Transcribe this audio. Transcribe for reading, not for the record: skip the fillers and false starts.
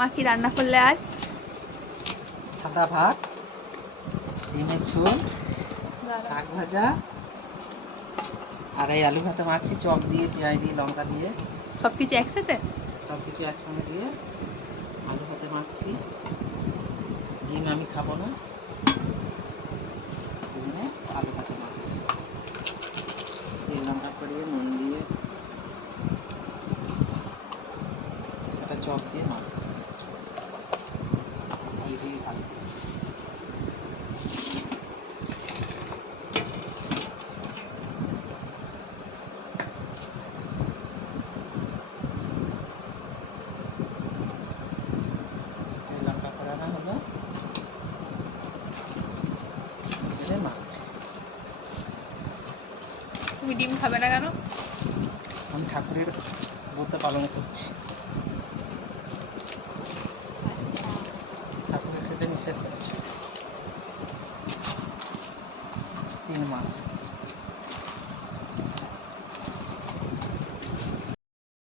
মা কি রান্না করলে আজ? সাদা ভাত, ডিমের ঝোল, শাক ভাজা আর এই আলু ভাতে মারছি চপ দিয়ে, পেঁয়াজ দিয়ে, লঙ্কা দিয়ে, সব কিছু একসাথে? সব কিছু একসঙ্গে দিয়ে আলু ভাতে মাখছি। ডিম আমি খাবো না, এই জন্য আলু ভাতে মাখছি। দিয়ে লঙ্কা পরিয়ে নুন দিয়ে একটা চপ দিয়ে মাখবো, আলু দিয়ে ভালো। লঙ্কা করানো হলো, মাখছি। তুমি ডিম খাবে না কেন? আমি ঠাকুরের ব্রত পালন করছি, ঠাকুরের সাথে নিষেধ করেছি 3 মাস।